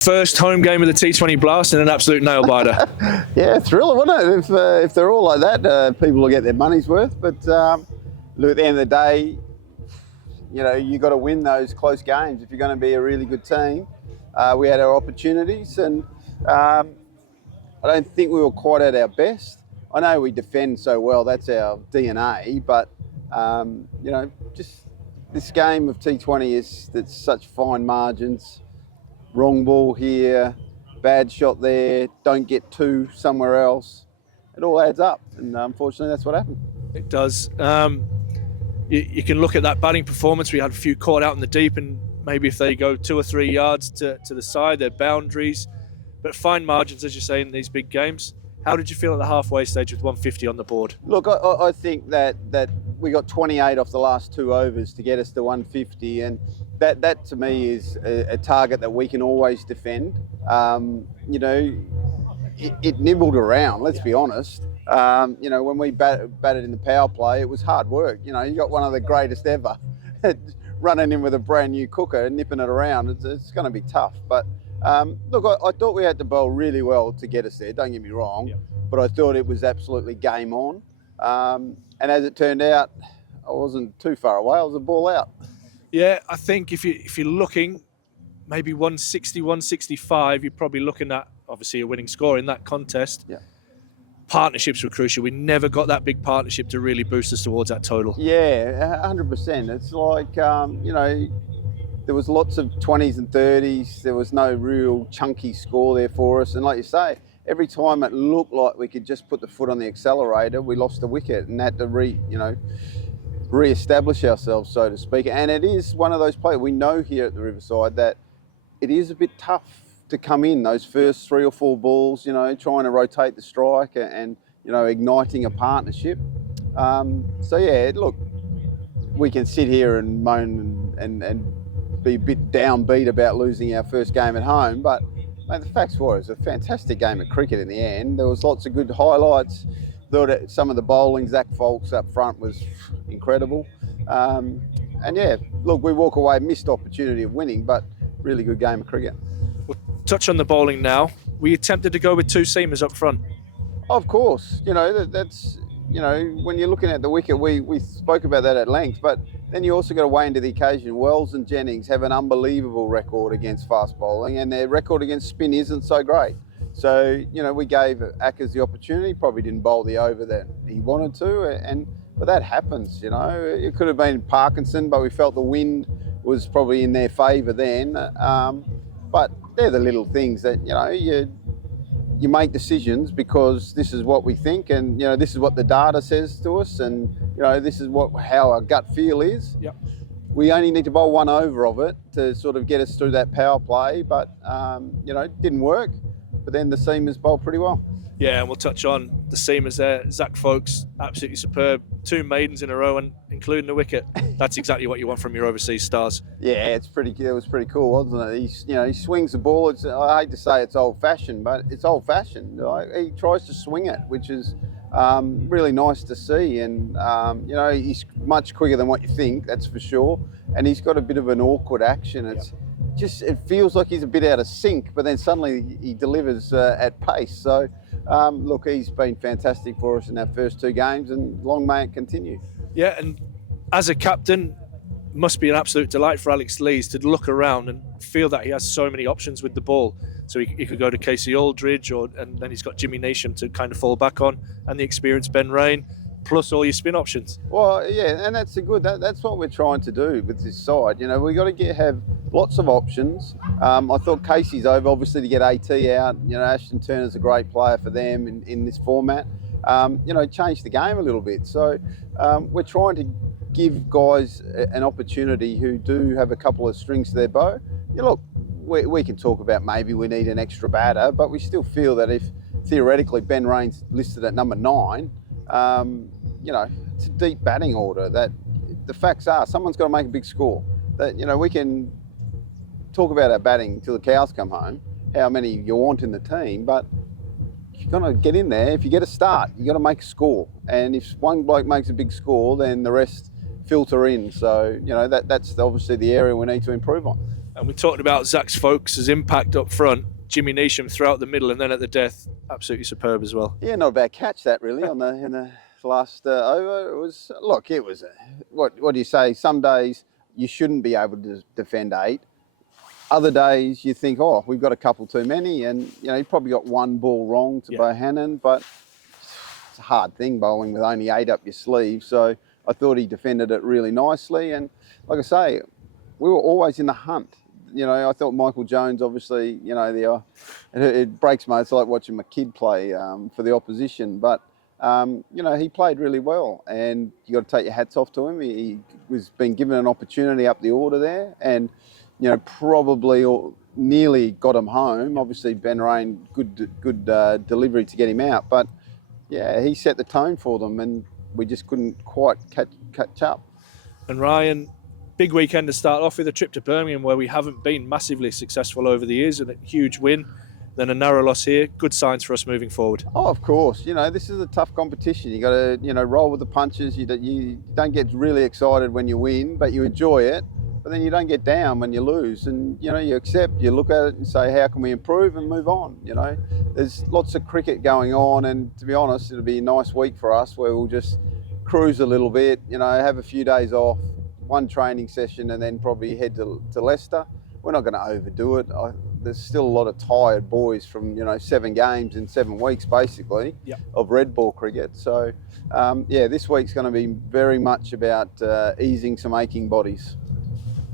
First home game of the T20 Blast and an absolute nail biter. Yeah, thriller, wouldn't it? If they're all like that, people will get their money's worth. But look, at the end of the day, you know, you got to win those close games if you're going to be a really good team. We had our opportunities, and I don't think we were quite at our best. I know we defend so well; that's our DNA. But you know, just this game of T20 that's such fine margins. Wrong ball here, bad shot there, don't get two somewhere else. It all adds up, and unfortunately that's what happened. It does. You can look at that batting performance. We had a few caught out in the deep, and maybe if they go 2 or 3 yards to the side, they're boundaries. But fine margins, as you say, in these big games. How did you feel at the halfway stage with 150 on the board? Look, I think that we got 28 off the last 2 overs to get us to 150, and that to me is a target that we can always defend. You know, it nibbled around, let's be honest. You know, when we batted in the power play, it was hard work. You know, you got one of the greatest ever running in with a brand new cooker and nipping it around. It's going to be tough. But look, I thought we had to bowl really well to get us there, don't get me wrong. But I thought it was absolutely game on. And as it turned out, I wasn't too far away. I was a ball out. Yeah, I think if you're looking, maybe 160, 165, you're probably looking at, obviously, a winning score in that contest. Yeah. Partnerships were crucial. We never got that big partnership to really boost us towards that total. Yeah, 100%. It's like, you know, there was lots of 20s and 30s. There was no real chunky score there for us. And like you say, every time it looked like we could just put the foot on the accelerator, we lost a wicket and had to re-establish ourselves, so to speak. And it is one of those players, we know here at the Riverside that it is a bit tough to come in those first 3 or 4 balls, you know, trying to rotate the strike and you know, igniting a partnership. So yeah, look, we can sit here and moan and be a bit downbeat about losing our first game at home, but mate, the facts were it was a fantastic game of cricket in the end. There was lots of good highlights. Thought some of the bowling, Zach Folks up front was incredible. And yeah, look, we walk away, missed opportunity of winning, but really good game of cricket. We'll touch on the bowling now. Were you tempted to go with 2 seamers up front? Of course, you know, that's, you know, when you're looking at the wicket, we spoke about that at length, but then you also got to weigh into the occasion. Wells and Jennings have an unbelievable record against fast bowling, and their record against spin isn't so great. So, you know, we gave Ackers the opportunity, probably didn't bowl the over that he wanted to, but that happens, you know. It could have been Parkinson, but we felt the wind was probably in their favour then. But they're the little things that, you know, you make decisions because this is what we think, and, you know, this is what the data says to us, and, you know, this is how our gut feel is. Yep. We only need to bowl 1 over of it to sort of get us through that power play, but, you know, it didn't work. But then the seamers bowled pretty well. Yeah, and we'll touch on the seamers there. Zach Folks, absolutely superb. 2 maidens in a row, and including the wicket. That's exactly what you want from your overseas stars. Yeah, it was pretty cool, wasn't it? He swings the ball. I hate to say it's old-fashioned, but it's old-fashioned. He tries to swing it, which is really nice to see. And you know, he's much quicker than what you think, that's for sure. And he's got a bit of an awkward action. It feels like he's a bit out of sync, but then suddenly he delivers at pace. So, look, he's been fantastic for us in our first 2 games, and long may it continue. Yeah, and as a captain, must be an absolute delight for Alex Lees to look around and feel that he has so many options with the ball. So he could go to Casey Aldridge, and then he's got Jimmy Neesham to kind of fall back on, and the experienced Ben Rain, plus all your spin options. Well, yeah, and that's that's what we're trying to do with this side. You know, we've got to have lots of options. I thought Casey's over, obviously, to get AT out. You know, Ashton Turner's a great player for them in this format. You know, change the game a little bit. So we're trying to give guys an opportunity who do have a couple of strings to their bow. Yeah, look, we can talk about maybe we need an extra batter, but we still feel that if theoretically Ben Rain's listed at number 9, you know, it's a deep batting order. That the facts are someone's got to make a big score. That, you know, we can talk about our batting till the cows come home, how many you want in the team, but you've got to get in there. If you get a start, you got to make a score. And if one bloke makes a big score, then the rest filter in. So, you know, that's obviously the area we need to improve on. And we talked about Zach Folks' impact up front. Jimmy Neesham throughout the middle and then at the death, absolutely superb as well. Yeah, not a bad catch that really on the in the last over. It was what do you say? Some days you shouldn't be able to defend 8. Other days you think, oh, we've got a couple too many, and he probably got one ball wrong to Bohannon, but it's a hard thing bowling with only 8 up your sleeve. So I thought he defended it really nicely, and like I say, we were always in the hunt. I thought Michael Jones, obviously, it breaks my. It's like watching my kid play for the opposition, but he played really well, and you got to take your hats off to him. He was being given an opportunity up the order there, and probably nearly got him home. Obviously, Ben Rain, good delivery to get him out, but yeah, he set the tone for them, and we just couldn't quite catch up. And Ryan, big weekend to start off with, a trip to Birmingham where we haven't been massively successful over the years, and a huge win, then a narrow loss here. Good signs for us moving forward. Oh, of course. This is a tough competition. You got to, roll with the punches. You don't get really excited when you win, but you enjoy it. But then you don't get down when you lose, and you accept. You look at it and say, how can we improve, and move on. There's lots of cricket going on, and to be honest, it'll be a nice week for us where we'll just cruise a little bit. Have a few days off, one training session, and then probably head to Leicester. We're not going to overdo it. There's still a lot of tired boys from 7 games in 7 weeks basically of red ball cricket. So this week's going to be very much about easing some aching bodies.